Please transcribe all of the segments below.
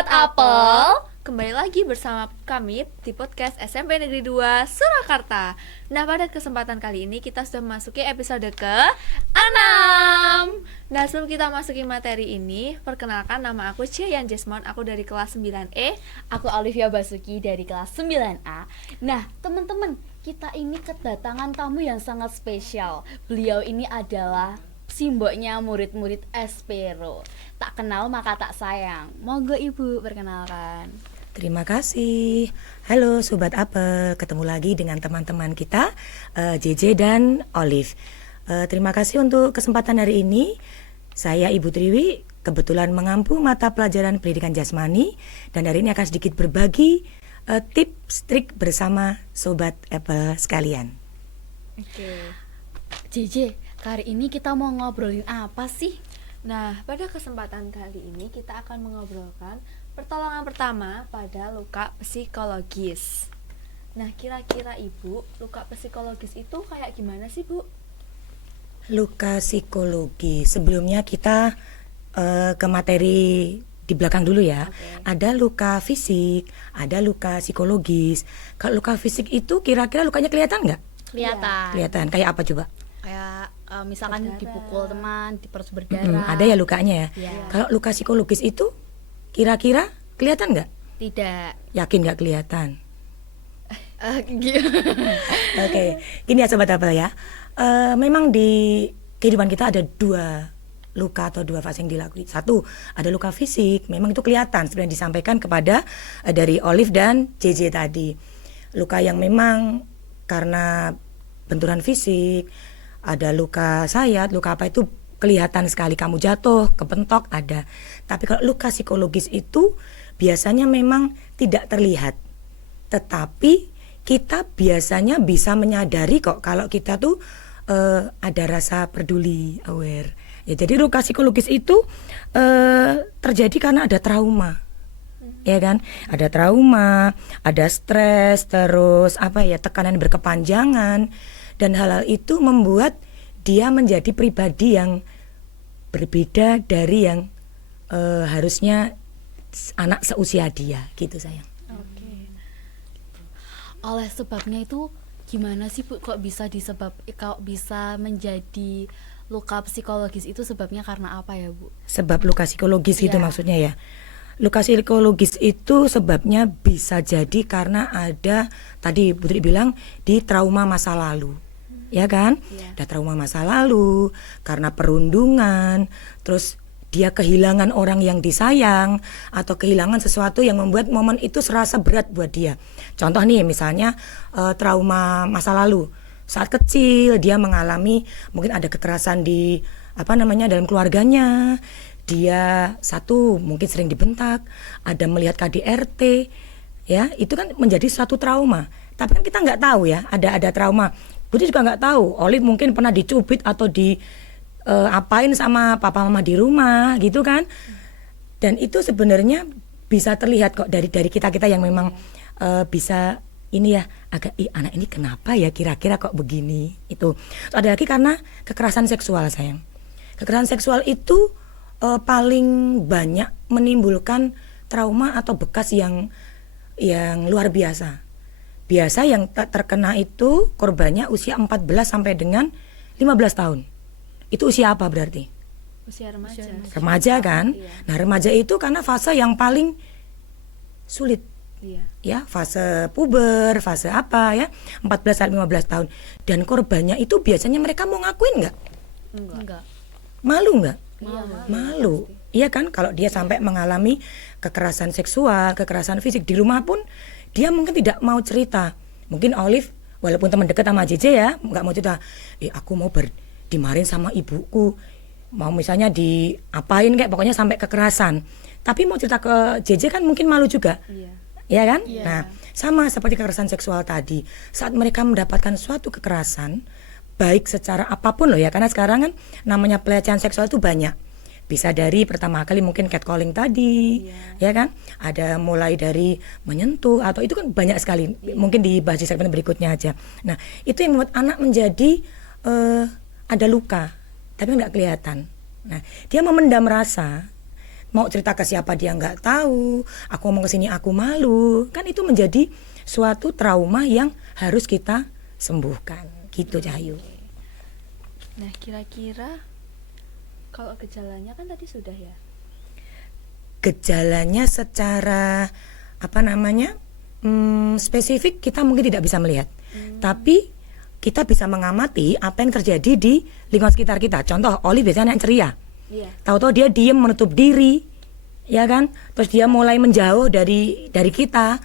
Sobat Apel, kembali lagi bersama kami di podcast SMP Negeri 2 Surakarta. Nah, pada kesempatan kali ini kita sudah memasuki episode ke-6. Nah, sebelum kita masuki materi ini, perkenalkan nama aku Cian Jesmond, aku dari kelas 9E. Aku Olivia Basuki dari kelas 9A. Nah, teman-teman, kita ini kedatangan tamu yang sangat spesial. Beliau ini adalah simboknya murid-murid Espero. Tak kenal maka tak sayang. Monggo Ibu perkenalkan. Terima kasih. Halo Sobat Apel, ketemu lagi dengan teman-teman kita JJ dan Olive. Terima kasih untuk kesempatan hari ini. Saya Ibu Triwi, kebetulan mengampu mata pelajaran pendidikan jasmani, dan hari ini akan sedikit berbagi tips trik bersama Sobat Apel sekalian. Oke. JJ, kali ini kita mau ngobrolin apa sih? Nah, pada kesempatan kali ini kita akan mengobrolkan pertolongan pertama pada luka psikologis. Nah, kira-kira Ibu, luka psikologis itu kayak gimana sih, Bu? Luka psikologi. Sebelumnya kita ke materi di belakang dulu ya. Oke. Ada luka fisik, ada luka psikologis. Kalau luka fisik itu kira-kira lukanya kelihatan nggak? Kelihatan. Kelihatan. Kayak apa coba? Kayak misalkan Berdarah. dipukul teman, diperus berdarah. Ada ya lukanya ya. Iya. Kalau luka psikologis itu kira-kira kelihatan nggak? Tidak. Yakin nggak kelihatan? Gitu. Oke, gini ya Sobat Apel ya. Memang di kehidupan kita ada dua luka atau dua fase yang dilalui. Satu, ada luka fisik. Memang itu kelihatan seperti yang disampaikan kepada dari Olive dan JJ tadi. Luka yang memang karena benturan fisik, ada luka sayat, luka apa itu kelihatan sekali, kamu jatuh, kepentok ada. Tapi kalau luka psikologis itu biasanya memang tidak terlihat. Tetapi kita biasanya bisa menyadari kok kalau kita tuh ada rasa peduli, aware. Ya, jadi luka psikologis itu terjadi karena ada trauma. Ya kan? Ada trauma, ada stres, terus tekanan berkepanjangan, dan hal-hal itu membuat dia menjadi pribadi yang berbeda dari yang harusnya anak seusia dia, gitu sayang. Oke. Oleh sebabnya itu gimana sih Bu, kok bisa menjadi luka psikologis itu sebabnya karena apa ya Bu? Sebab luka psikologis gitu Iya. maksudnya ya. Luka psikologis itu sebabnya bisa jadi karena ada, tadi Putri bilang, di trauma masa lalu. Ya kan? Iya. Ada trauma masa lalu karena perundungan, terus dia kehilangan orang yang disayang atau kehilangan sesuatu yang membuat momen itu serasa berat buat dia. Contoh nih misalnya trauma masa lalu. Saat kecil dia mengalami mungkin ada kekerasan di dalam keluarganya. Dia mungkin sering dibentak, ada melihat KDRT, ya itu kan menjadi suatu trauma. Tapi kan kita nggak tahu ya, ada trauma. Putri juga nggak tahu. Olive mungkin pernah dicubit atau apain sama papa mama di rumah, gitu kan? Dan itu sebenarnya bisa terlihat kok dari kita yang memang bisa ini ya agak anak ini kenapa ya kira-kira kok begini itu. So, ada lagi karena kekerasan seksual sayang. Kekerasan seksual itu paling banyak menimbulkan trauma atau bekas yang luar biasa. Biasa yang terkena itu korbannya usia 14 sampai dengan 15 tahun. Itu usia apa berarti? Usia remaja. Remaja kan? Iya. Nah, remaja itu karena fase yang paling sulit. Iya. Ya, fase puber, fase 14 sampai 15 tahun. Dan korbannya itu biasanya mereka mau ngakuin nggak? Enggak. Malu nggak? Iya, Malu. Iya kan, kalau dia sampai mengalami kekerasan seksual, kekerasan fisik di rumah pun dia mungkin tidak mau cerita. Mungkin Olive walaupun teman dekat sama JJ ya, nggak mau cerita. Aku mau dimarahin sama ibuku. Mau misalnya diapain kayak pokoknya sampai kekerasan. Tapi mau cerita ke JJ kan mungkin malu juga. Iya. Ya kan? Iya. Nah, sama seperti kekerasan seksual tadi. Saat mereka mendapatkan suatu kekerasan, baik secara apapun loh ya, karena sekarang kan namanya pelecehan seksual itu banyak. Bisa dari pertama kali mungkin catcalling tadi, ya kan? Ada mulai dari menyentuh atau itu kan banyak sekali. Mungkin dibahas di segmen berikutnya aja. Nah, itu yang membuat anak menjadi ada luka, tapi nggak kelihatan. Nah, dia memendam rasa, mau cerita ke siapa dia nggak tahu, aku ngomong ke sini aku malu, kan itu menjadi suatu trauma yang harus kita sembuhkan, gitu Cahayu. Nah, kira-kira kalau gejalanya kan tadi sudah ya. Gejalanya secara spesifik kita mungkin tidak bisa melihat, tapi kita bisa mengamati apa yang terjadi di lingkungan sekitar kita. Contoh, Oli biasanya anak ceria. Iya. Tahu-tahu dia diem menutup diri, ya kan? Terus dia mulai menjauh dari kita.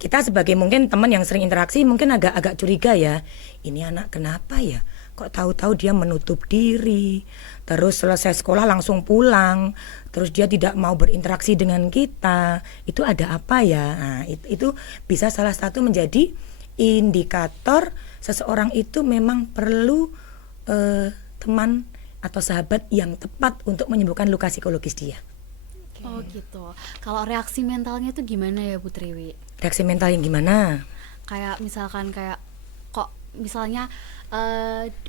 Kita sebagai mungkin teman yang sering interaksi mungkin agak curiga ya. Ini anak kenapa ya? Kok tahu-tahu dia menutup diri, terus selesai sekolah langsung pulang, terus dia tidak mau berinteraksi dengan kita. Itu ada apa ya? Nah, itu bisa salah satu menjadi indikator seseorang itu memang perlu teman atau sahabat yang tepat untuk menyembuhkan luka psikologis dia. Oh gitu. Kalau reaksi mentalnya tuh gimana ya Bu Triwi? Reaksi mental yang gimana? Kayak misalkan kok misalnya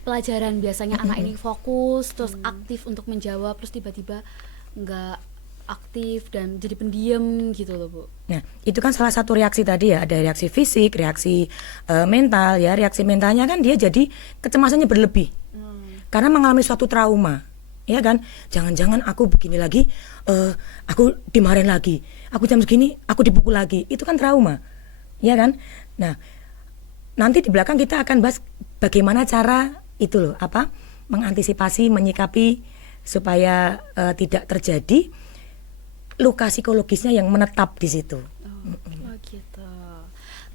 pelajaran biasanya anak ini fokus terus aktif untuk menjawab, terus tiba-tiba nggak aktif dan jadi pendiam gitu loh Bu. Nah, itu kan salah satu reaksi tadi ya, ada reaksi fisik, reaksi mental ya. Reaksi mentalnya kan dia jadi kecemasannya berlebih. Karena mengalami suatu trauma. Ya kan? Jangan-jangan aku begini lagi, aku dimarahin lagi. Aku jam segini, aku dipukul lagi. Itu kan trauma. Ya kan? Nah, nanti di belakang kita akan bahas bagaimana cara itu loh, mengantisipasi, menyikapi supaya tidak terjadi luka psikologisnya yang menetap di situ. Oh gitu.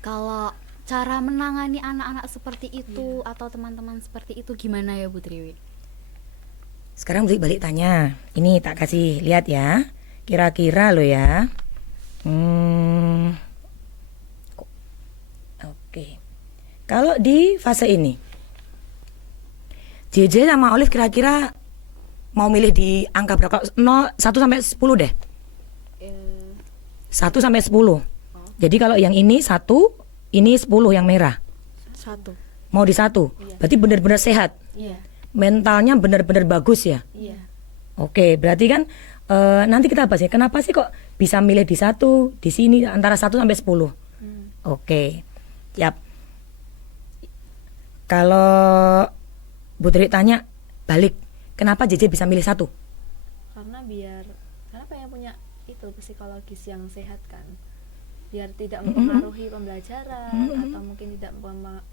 Kalau cara menangani anak-anak seperti itu atau teman-teman seperti itu gimana ya Bu Triwi? Sekarang balik tanya. Ini tak kasih lihat ya. Kira-kira lo ya. Oke. Kalau di fase ini, JJ sama Olive kira-kira mau milih di angka berapa? 1 sampai 10 deh. 1 sampai 10. Jadi kalau yang ini 1, ini 10 yang merah. 1. Mau di 1. Berarti benar-benar sehat. Iya. Mentalnya benar-benar bagus ya. Iya. Oke, berarti kan nanti kita bahas ya. Kenapa sih kok bisa milih di 1, di sini antara 1 sampai 10? Oke. Yap. Kalau Bu Tri tanya balik, kenapa JJ bisa milih 1? Karena pengen punya itu psikologis yang sehat kan, biar tidak mempengaruhi pembelajaran atau mungkin tidak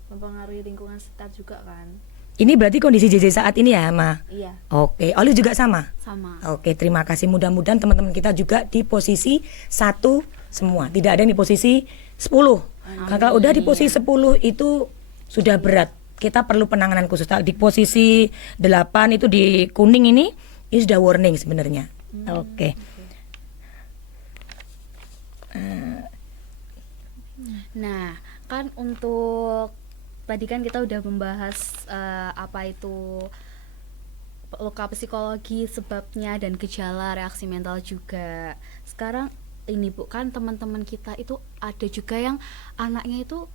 mempengaruhi lingkungan sekitar juga kan. Ini berarti kondisi JJ saat ini ya, Ma? Iya. Oke, Oli juga sama? Sama. Oke, terima kasih. Mudah-mudahan teman-teman kita juga di posisi 1 semua. Tidak ada yang di posisi 10. Kalau udah di posisi 10 itu sudah berat. Kita perlu penanganan khusus. Di posisi 8 itu di kuning ini sudah warning sebenarnya. Oke. Nah, kan untuk tadi kan kita udah membahas apa itu luka psikologi, sebabnya dan gejala, reaksi mental juga. Sekarang ini Bu, kan teman-teman kita itu ada juga yang anaknya itu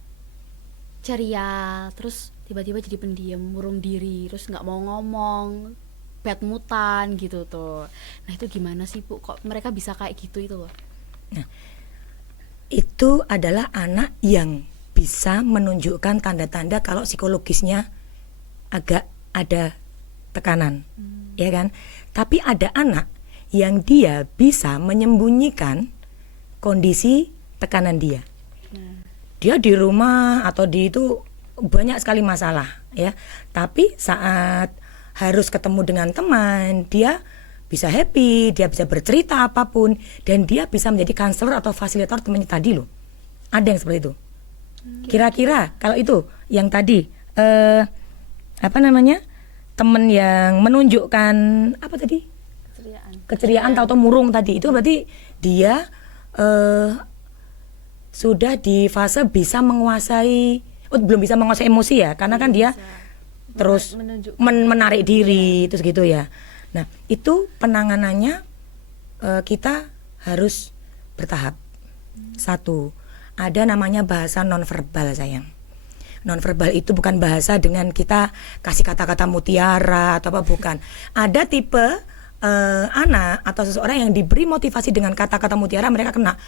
ceria, terus tiba-tiba jadi pendiam, murung diri, terus nggak mau ngomong, bad moodan gitu tuh. Nah itu gimana sih Bu, kok mereka bisa kayak gitu itu loh? Nah, itu adalah anak yang bisa menunjukkan tanda-tanda kalau psikologisnya agak ada tekanan, ya kan? Tapi ada anak yang dia bisa menyembunyikan kondisi tekanan dia. Dia di rumah atau di itu banyak sekali masalah, ya. Tapi saat harus ketemu dengan teman, dia bisa happy, dia bisa bercerita apapun, dan dia bisa menjadi konselor atau fasilitator temannya tadi loh. Ada yang seperti itu. Kira-kira kalau itu yang tadi teman yang menunjukkan apa tadi? Keceriaan atau murung tadi, itu berarti dia sudah di fase bisa menguasai, belum bisa menguasai emosi ya, karena kan dia terus menarik diri terus gitu ya. Nah itu penanganannya kita harus bertahap. 1, ada namanya bahasa nonverbal sayang. Nonverbal itu bukan bahasa dengan kita kasih kata-kata mutiara atau apa, bukan. Ada tipe anak atau seseorang yang diberi motivasi dengan kata-kata mutiara, mereka kena,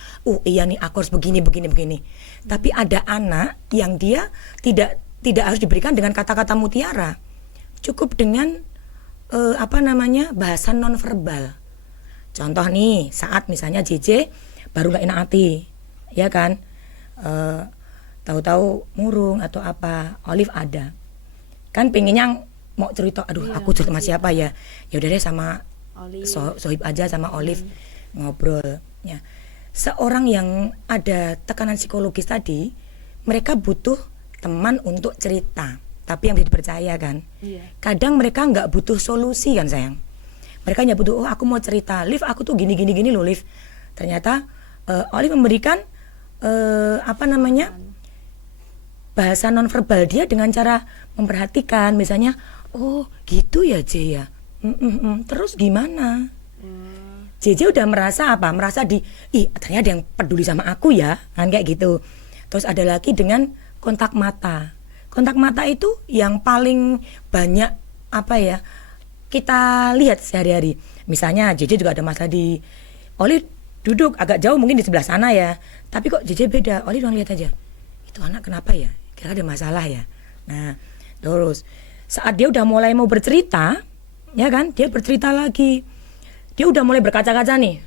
iya nih aku harus begini. Tapi ada anak yang dia tidak harus diberikan dengan kata-kata mutiara, cukup dengan bahasa nonverbal. Contoh nih, saat misalnya JJ baru gak enak hati, ya kan, tahu-tahu murung atau apa, Olive ada, kan pengennya mau cerita, aku cerita sama siapa ya udah deh sama Sohib aja, sama Olive ngobrol. Ya, seorang yang ada tekanan psikologis tadi, mereka butuh teman untuk cerita, tapi yang bisa dipercaya kan. Kadang mereka nggak butuh solusi kan sayang, mereka hanya butuh, aku mau cerita, Liv aku tuh gini loh Liv. Ternyata Olive memberikan bahasa nonverbal dia dengan cara memperhatikan, misalnya, gitu ya J ya, terus gimana? JJ udah merasa merasa ternyata ada yang peduli sama aku ya, kan kayak gitu. Terus ada lagi dengan kontak mata. Kontak mata itu yang paling banyak kita lihat sehari-hari. Misalnya JJ juga ada masalah di Oli duduk agak jauh mungkin di sebelah sana ya, tapi kok JJ beda. Oli doang lihat aja, itu anak kenapa ya, kira ada masalah ya. Nah terus saat dia udah mulai mau bercerita, ya kan, dia bercerita lagi, dia udah mulai berkaca-kaca nih.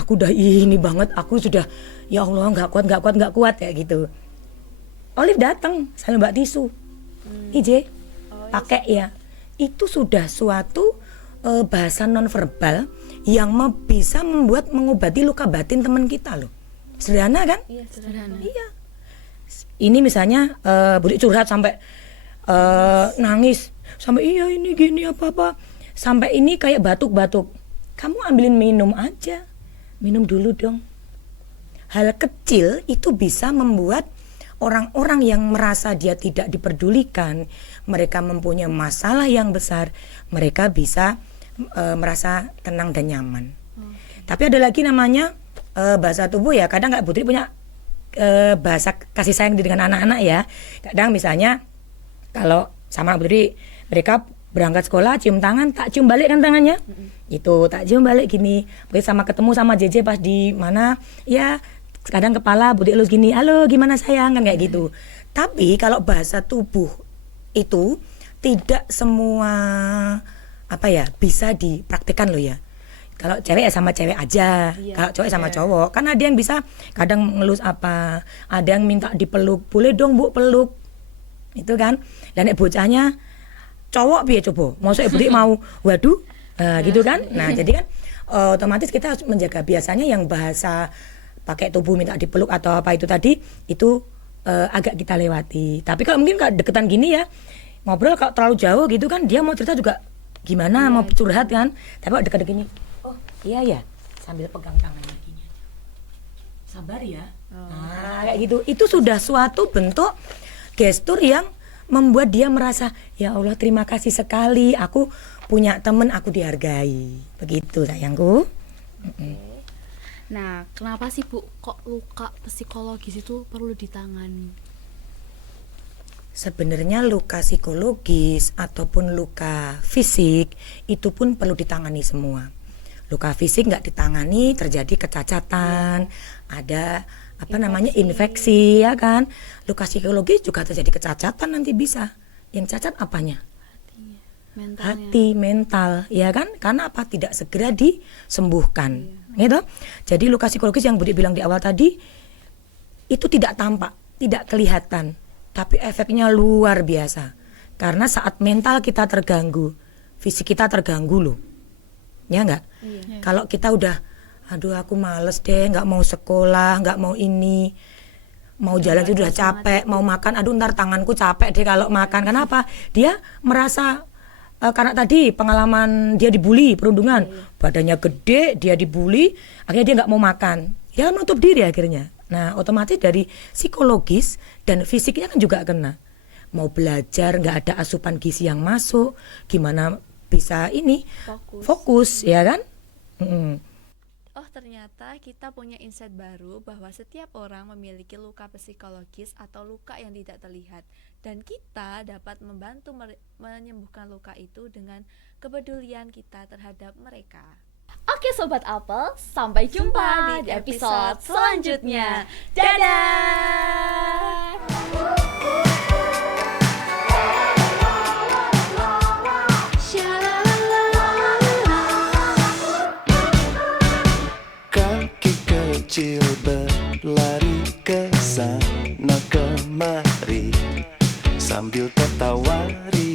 Aku udah ini banget, aku sudah, ya Allah nggak kuat kayak gitu. Olive datang sambil bawa tisu, IJ pakai ya. Itu sudah suatu bahasa nonverbal yang bisa mengobati luka batin teman kita loh. Sederhana kan? Iya, sederhana. Iya. Ini misalnya Budik curhat sampai nangis, sampai iya ini gini apa, sampai ini kayak batuk-batuk. Kamu ambilin minum aja, minum dulu dong. Hal kecil itu bisa membuat orang-orang yang merasa dia tidak diperdulikan, mereka mempunyai masalah yang besar, mereka bisa merasa tenang dan nyaman. Tapi ada lagi namanya bahasa tubuh ya. Kadang nggak Putri punya bahasa kasih sayang dengan anak-anak ya. Kadang misalnya kalau sama Putri, mereka berangkat sekolah cium tangan, tak cium balik kan tangannya. Itu tak cium balik gini. Putri sama ketemu sama JJ pas di mana ya, kadang kepala Budi elus gini, halo gimana sayang, kan kayak gitu. Tapi kalau bahasa tubuh itu tidak semua bisa dipraktikkan loh ya. Kalau cewek ya sama cewek aja, kalau cowok sama cowok. Kan ada yang bisa kadang ngelus ada yang minta dipeluk, boleh dong Bu peluk, itu kan. Dan bocahnya cowok piye coba, maksudnya Budi mau waduh, gitu kan. Nah jadi kan otomatis kita harus menjaga, biasanya yang bahasa pakai tubuh minta dipeluk atau apa itu tadi itu agak kita lewati. Tapi kalau mungkin kalau deketan gini ya, ngobrol kalau terlalu jauh gitu kan, dia mau cerita juga gimana, mau curhat kan. Tapi kalau dekat gini, oh iya ya, sambil pegang tangannya gini aja, sabar ya. Nah kayak gitu, itu sudah suatu bentuk gestur yang membuat dia merasa, ya Allah terima kasih sekali, aku punya teman, aku dihargai. Begitu sayangku. Nah, kenapa sih Bu kok luka psikologis itu perlu ditangani? Sebenarnya luka psikologis ataupun luka fisik itu pun perlu ditangani semua. Luka fisik nggak ditangani terjadi kecacatan, ada infeksi ya kan. Luka psikologis juga terjadi kecacatan nanti bisa. Yang cacat apanya? Hati, mental, ya kan? Karena apa? Tidak segera disembuhkan. Gitu. Jadi luka psikologis yang Budi bilang di awal tadi itu tidak tampak, tidak kelihatan, tapi efeknya luar biasa. Karena saat mental kita terganggu, fisik kita terganggu loh. Ya enggak? Iya. Kalau kita udah, aduh aku males deh, nggak mau sekolah, nggak mau ini, mau jalan sudah capek, mau makan, aduh ntar tanganku capek deh kalau makan. Kenapa? Dia merasa karena tadi pengalaman dia dibully, perundungan, badannya gede, dia dibully, akhirnya dia nggak mau makan, dia menutup diri akhirnya. Nah otomatis dari psikologis dan fisiknya kan juga kena. Mau belajar nggak ada asupan gizi yang masuk, gimana bisa ini fokus ya kan? Oh, ternyata kita punya insight baru bahwa setiap orang memiliki luka psikologis atau luka yang tidak terlihat, dan kita dapat membantu menyembuhkan luka itu dengan kepedulian kita terhadap mereka. Oke Sobat Apel, sampai jumpa di episode selanjutnya. Dadah! Kaki kecil berlari ke sana kemari sambil tertawa ria.